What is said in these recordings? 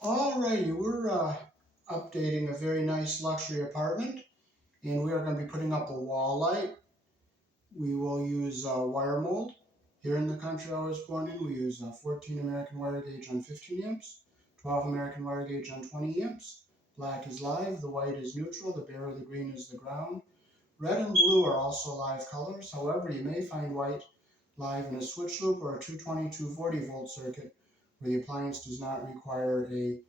Alrighty, we're updating a very nice luxury apartment, and we are going to be putting up a wall light. We will use wire mold. Here in the country I was born in, we use 14 American wire gauge on 15 amps, 12 American wire gauge on 20 amps. Black is live, the white is neutral, the bare or the green is the ground. Red and blue are also live colors. However, you may find white live in a switch loop or a 220 240 volt circuit where the appliance does not require a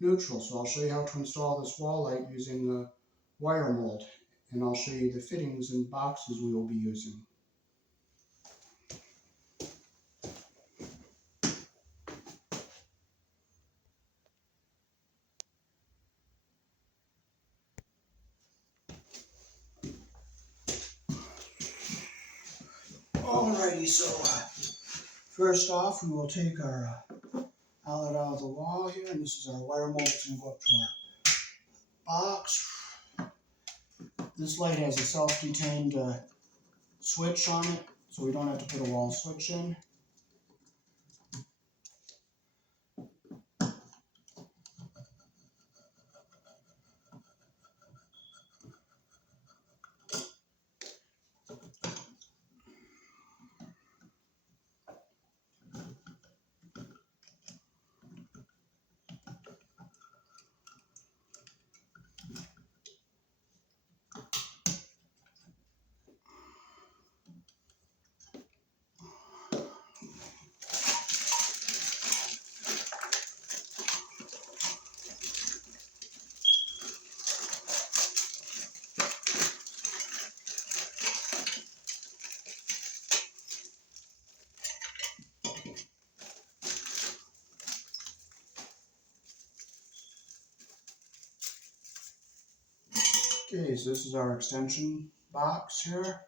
neutral. So I'll show you how to install this wall light using the wire mold, and I'll show you the fittings and boxes we will be using. Alrighty, so first off we will take our outlet out of the wall here, and this is our wire mold. It's going to go up to our box. This light has a self-detained switch on it, so we don't have to put a wall switch in. Okay, so this is our extension box here.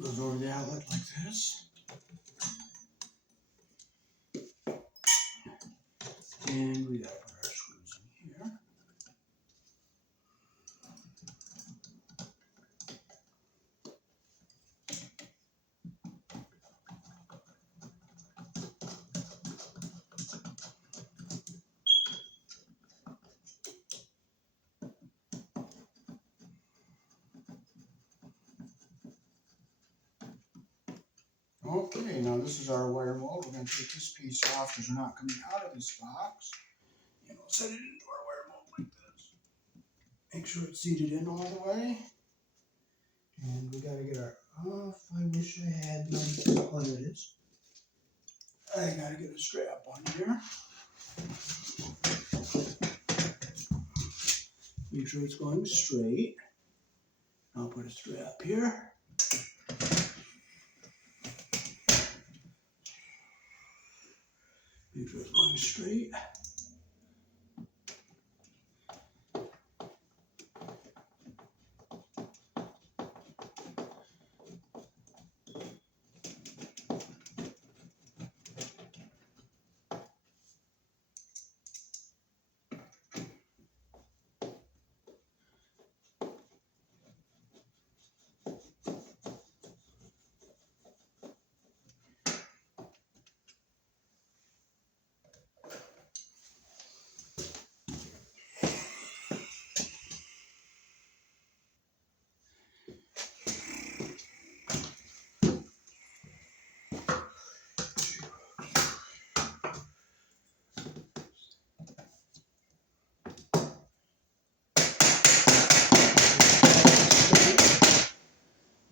Goes over the outlet like this. And we gotta put our screws in here. Okay, now this is our wire mold. We're going to take this piece off because we're not coming out of this box. And we'll set it into our wire mold like this. Make sure it's seated in all the way. And we got to get our off. I wish I had my, oh, there it is. I got to get a strap on here. Make sure it's going straight. I'll put a strap here. Make sure it's going straight.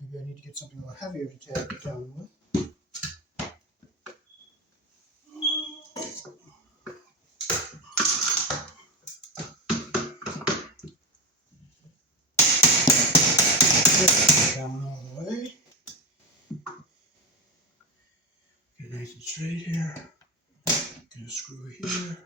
Maybe I need to get something a little heavier to tap it down with. Down all the way. Get nice and straight here. Get a screw here.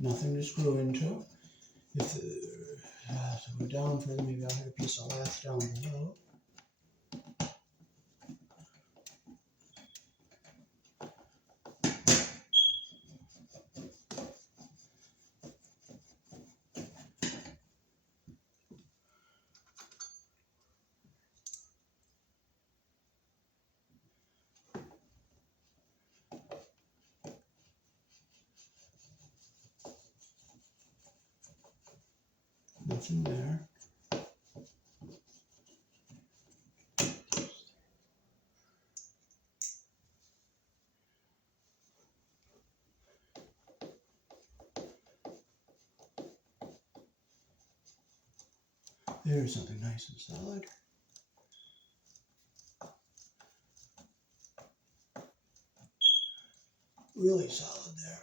Nothing to screw into. If to go down further, maybe I'll have a piece of lath down below. Nothing there. There's something nice and solid. Really solid there.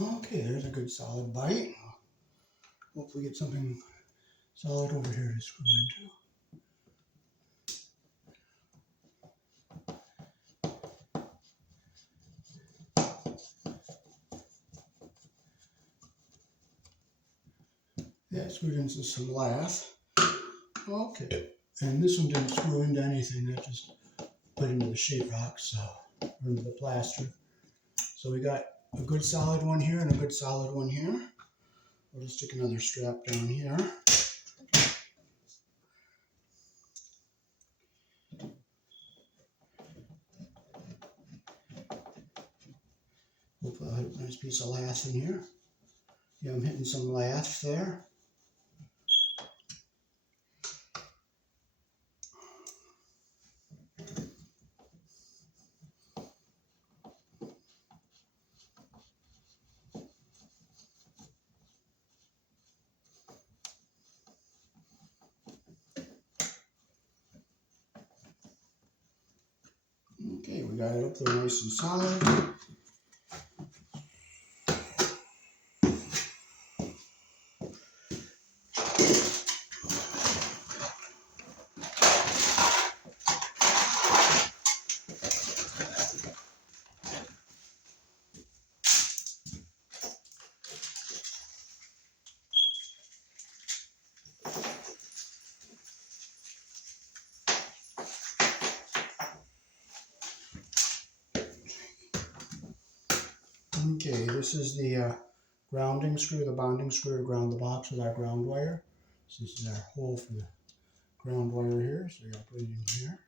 Okay, there's a good solid bite. Hopefully get something solid over here to screw into. Yeah, screwed into some lath. Okay, and this one didn't screw into anything, that just put into the sheetrock, so, or into the plaster. So we got a good solid one here and a good solid one here. We'll just stick another strap down here. Hopefully I'll hit a nice piece of lath in here. Yeah, I'm hitting some lath there. Okay, we got it up there nice and solid. Okay, this is the grounding screw, the bonding screw to ground the box with our ground wire. So this is our hole for the ground wire here, so you gotta put it in here.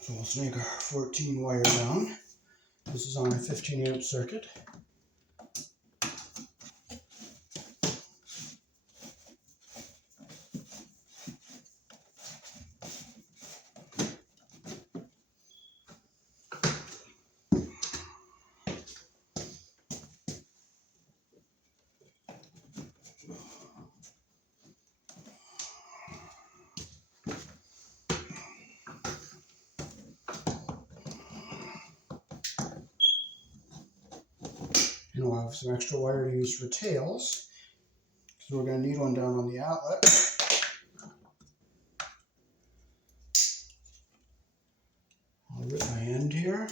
So we'll snake our 14 wire down. This is on a 15 amp circuit. And we'll have some extra wire to use for tails, because we're going to need one down on the outlet. I'll rip my end here.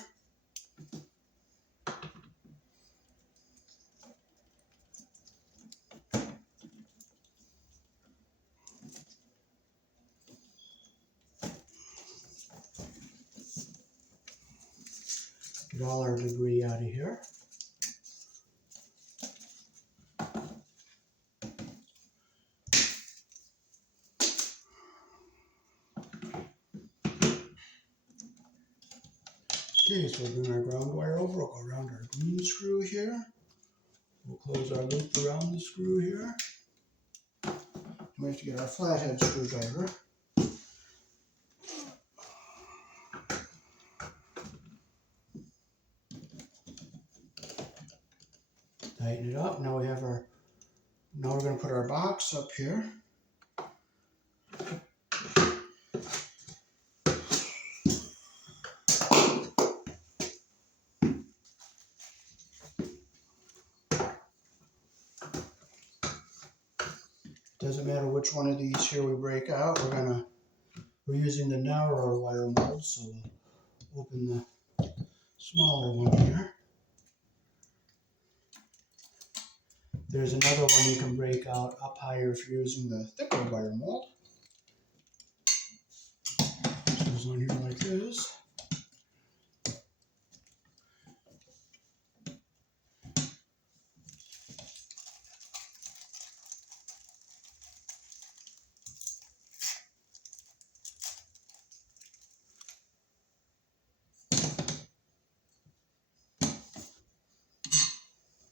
Get all our debris out of here. Okay, so we'll bring our ground wire over. We'll go around our green screw here. We'll close our loop around the screw here. We have to get our flathead screwdriver. Tighten it up. Now we're going to put our box up here. Doesn't matter which one of these here we break out. We're using the narrower wire mold, so we'll open the smaller one here. There's another one you can break out up higher if you're using the thicker wire mold. This goes on here like this.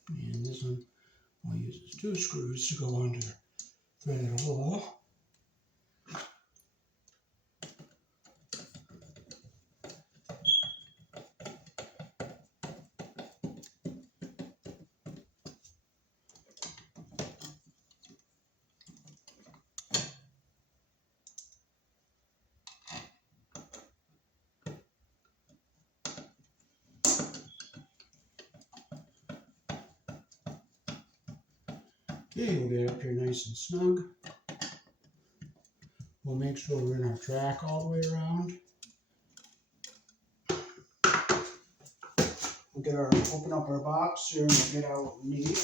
And this one will use 2 screws to go under the threaded hole. Okay, we'll get it up here nice and snug. We'll make sure we're in our track all the way around. We'll open up our box here and we'll get out what we need.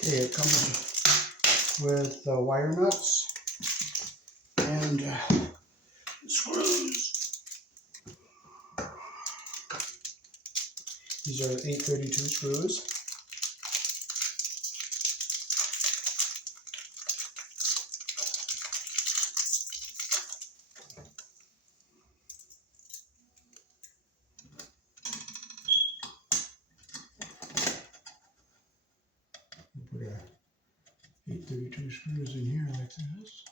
Okay, it comes with wire nuts and screws. These are 832 screws. We'll put our 832 screws in here like this.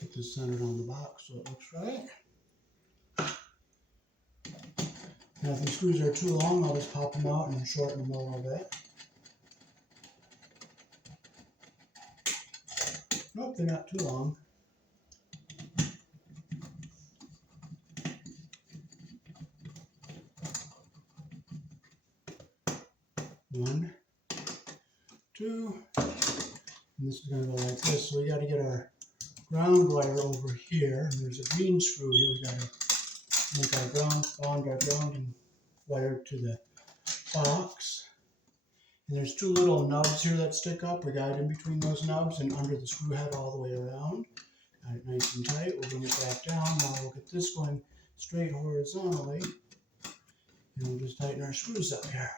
Get this centered on the box so it looks right. Now if these screws are too long, I'll just pop them out and shorten them a little bit. Nope, they're not too long. One, two, and this is going to go like this. So we got to get our ground wire over here. And there's a green screw here. We got to make our grounding wire to the box. And there's 2 little nubs here that stick up. We got it in between those nubs and under the screw head all the way around. Got it nice and tight. We'll bring it back down. Now we'll get this going straight horizontally. And we'll just tighten our screws up here.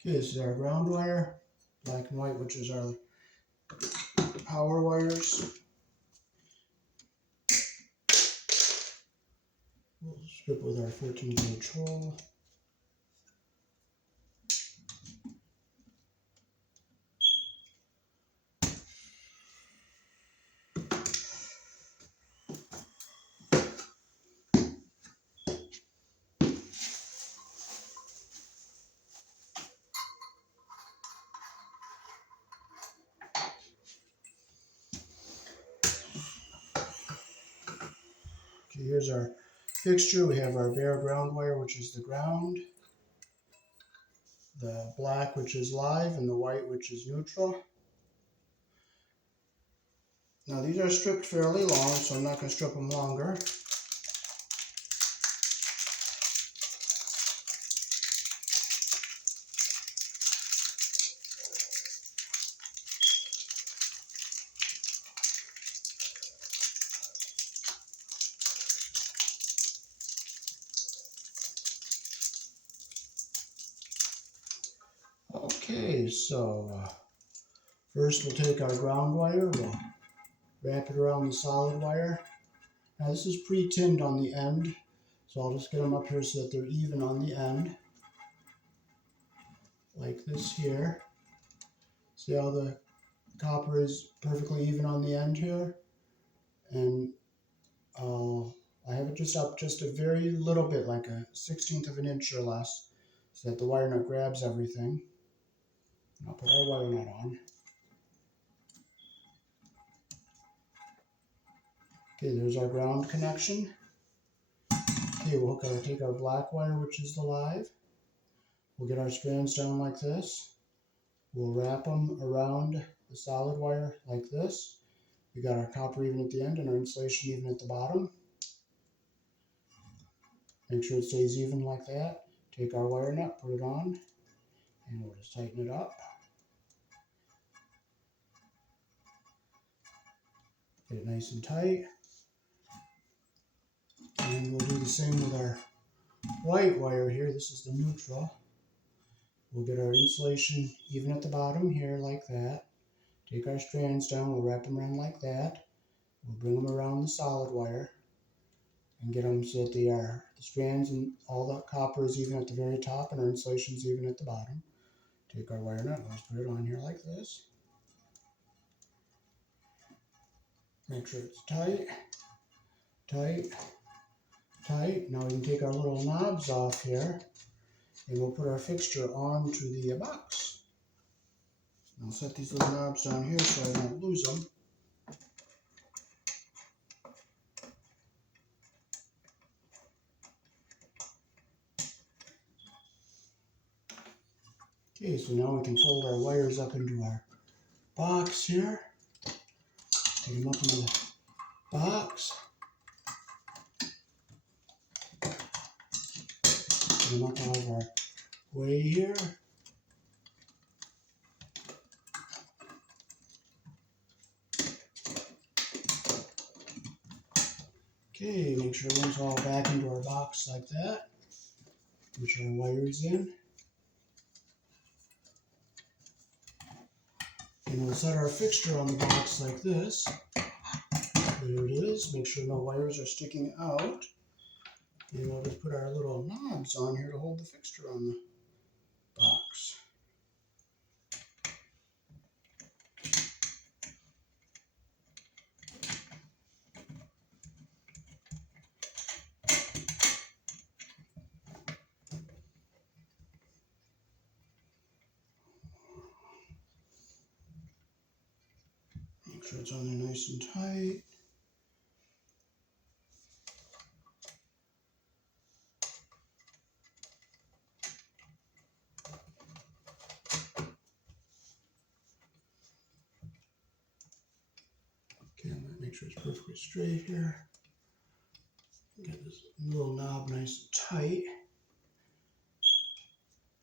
Okay, this is our ground wire, black and white, which is our power wires. We'll strip with our 14-gauge hole. Okay, here's our fixture. We have our bare ground wire, which is the ground, the black, which is live, and the white, which is neutral. Now these are stripped fairly long, so I'm not going to strip them longer. Okay, so first we'll take our ground wire, we'll wrap it around the solid wire. Now this is pre-tinned on the end, so I'll just get them up here so that they're even on the end, like this here. See how the copper is perfectly even on the end here? And I have it just up just a very little bit, like a 1/16 of an inch or less, so that the wire nut grabs everything. I'll put our wire nut on. Okay, there's our ground connection. Okay, we'll take our black wire, which is the live. We'll get our strands down like this. We'll wrap them around the solid wire like this. We got our copper even at the end and our insulation even at the bottom. Make sure it stays even like that. Take our wire nut, put it on, and we'll just tighten it up. Get it nice and tight. And we'll do the same with our white wire here. This is the neutral. We'll get our insulation even at the bottom here like that. Take our strands down, we'll wrap them around like that. We'll bring them around the solid wire and get them so that they are, the strands and all the copper is even at the very top and our insulation is even at the bottom. Take our wire nut, let's put it on here like this. Make sure it's tight, tight, tight. Now we can take our little knobs off here and we'll put our fixture onto the box. I'll set these little knobs down here so I don't lose them. Okay, so now we can fold our wires up into our box here. Take them up into the box. Put them up out of our way here. Okay, make sure everyone's all back into our box like that. Put our wires in. And we'll set our fixture on the box like this. There it is. Make sure no wires are sticking out. And we'll just put our little knobs on here to hold the fixture on the box. Make sure it's on there nice and tight. Okay, I'm going to make sure it's perfectly straight here. Get this little knob nice and tight.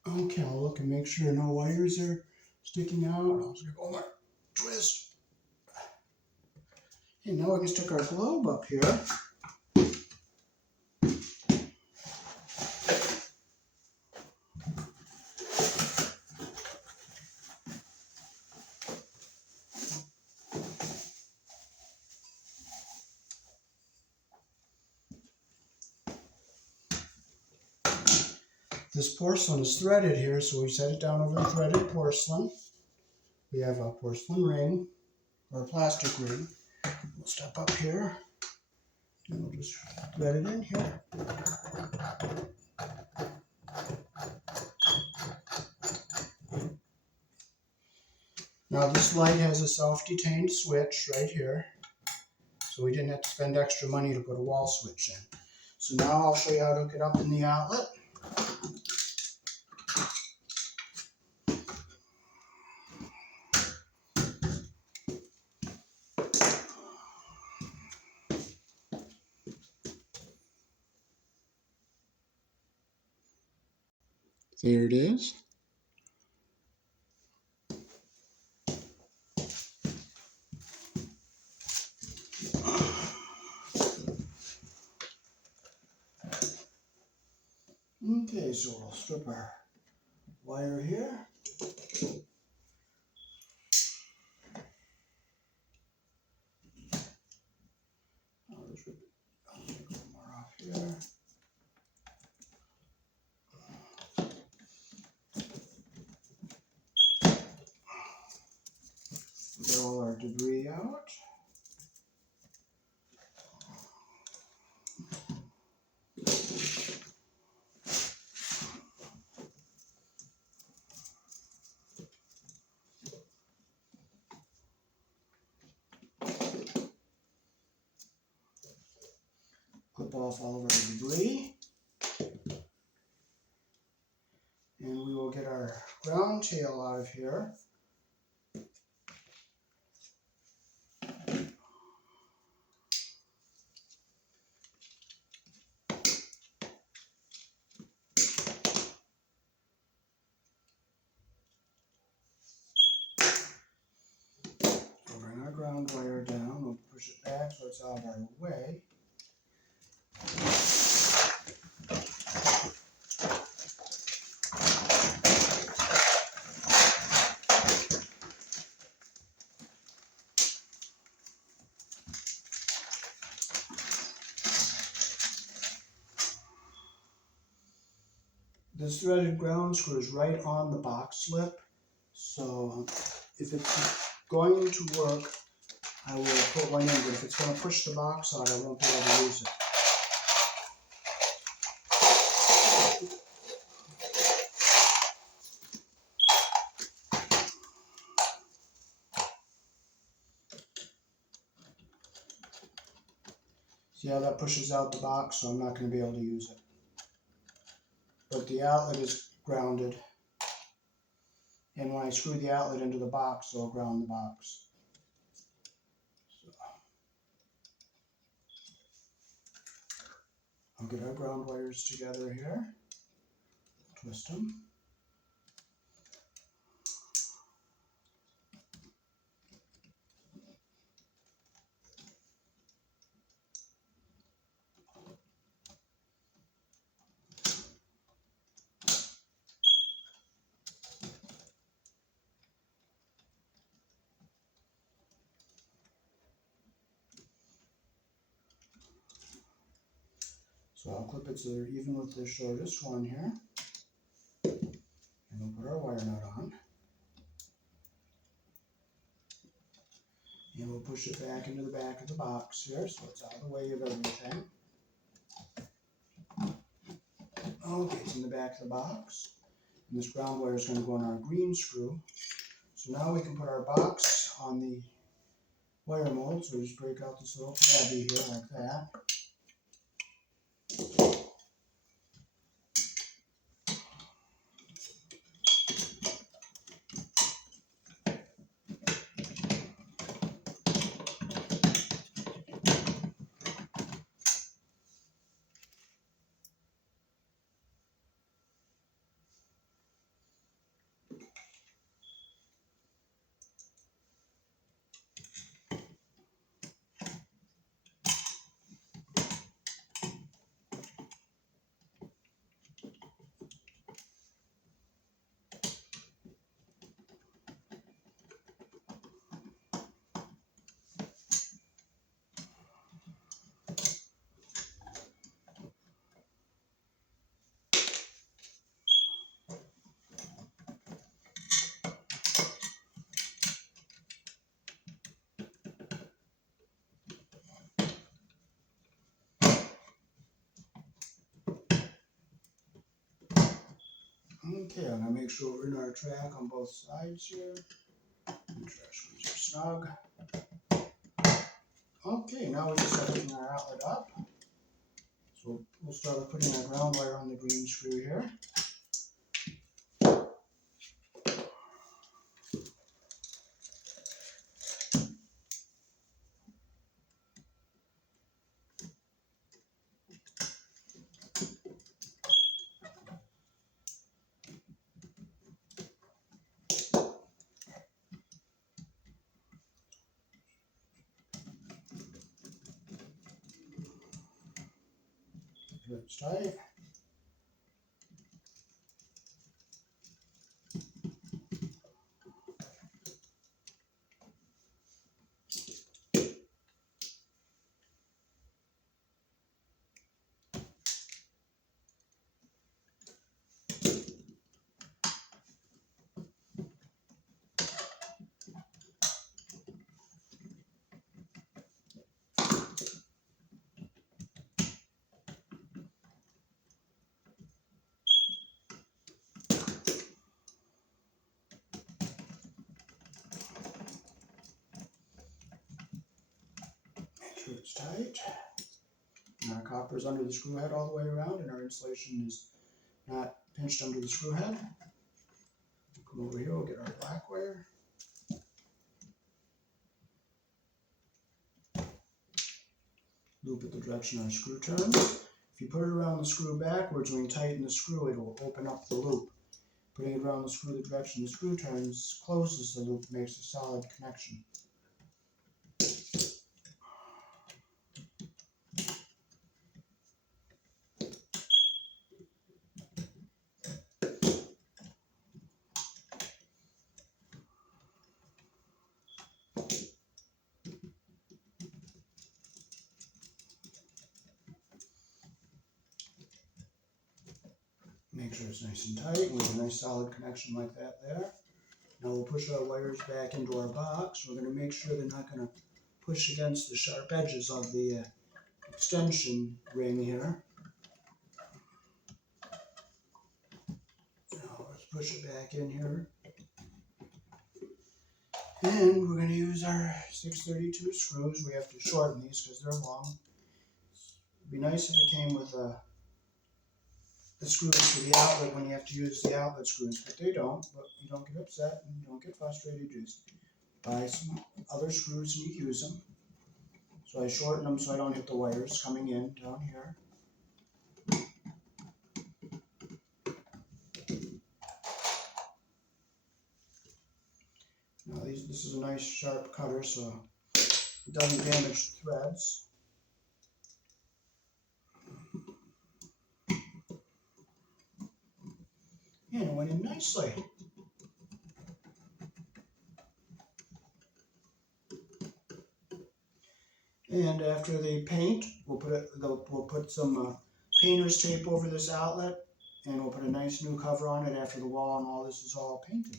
Okay, I'll look and make sure no wires are sticking out. I'll just go my twist. And now I can stick our globe up here. This porcelain is threaded here, so we set it down over the threaded porcelain. We have a porcelain ring, or a plastic ring. We'll step up here, and we'll just thread it in here. Now this light has a self-detained switch right here, so we didn't have to spend extra money to put a wall switch in. So now I'll show you how to hook it up in the outlet. There it is. Okay, so we'll strip our wire here. our debris out. Clip off all of our debris. And we will get our ground tail out of here. We'll bring our ground wire down. We'll push it back so it's out of our way. This threaded ground screw is right on the box lip, so if it's going to work, I will put one in, but if it's going to push the box out, I won't be able to use it. See how that pushes out the box, so I'm not going to be able to use it. But the outlet is grounded, and when I screw the outlet into the box, it'll ground the box. So, I'll get our ground wires together here, twist them. So I'll clip it so they're even with the shortest one here. And we'll put our wire nut on. And we'll push it back into the back of the box here so it's out of the way of everything. Okay, it's in the back of the box. And this ground wire is going to go on our green screw. So now we can put our box on the wire mold. So we just break out this little tabby here like that. Okay, I'm going to make sure we're in our track on both sides here. Make sure our screws are snug. Okay, now we just start hooking our outlet up. So we'll start with putting our ground wire on the green screw here. It's tight. sure it's tight. And our copper is under the screw head all the way around, and our insulation is not pinched under the screw head. Come over here, we'll get our black wire. Loop it the direction our screw turns. If you put it around the screw backwards, when you tighten the screw, it will open up the loop. Putting it around the screw the direction the screw turns closes the loop, makes a solid connection. Make sure it's nice and tight. We have a nice solid connection like that there. Now we'll push our wires back into our box. We're going to make sure they're not going to push against the sharp edges of the extension ring here. Now let's push it back in here. And we're going to use our 632 screws. We have to shorten these because they're long. It'd be nice if it came with the screws for the outlet when you have to use the outlet screws, but they don't. But you don't get upset and you don't get frustrated. You just buy some other screws and you use them. So I shorten them so I don't hit the wires coming in down here. Now this is a nice sharp cutter so it doesn't damage threads. And it went in nicely. And after they paint, we'll put some painter's tape over this outlet, and we'll put a nice new cover on it after the wall and all this is all painted.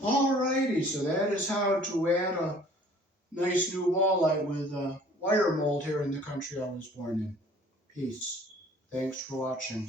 Alrighty, so that is how to add a nice new wall light with wire mold here in the country I was born in. Peace. Thanks for watching.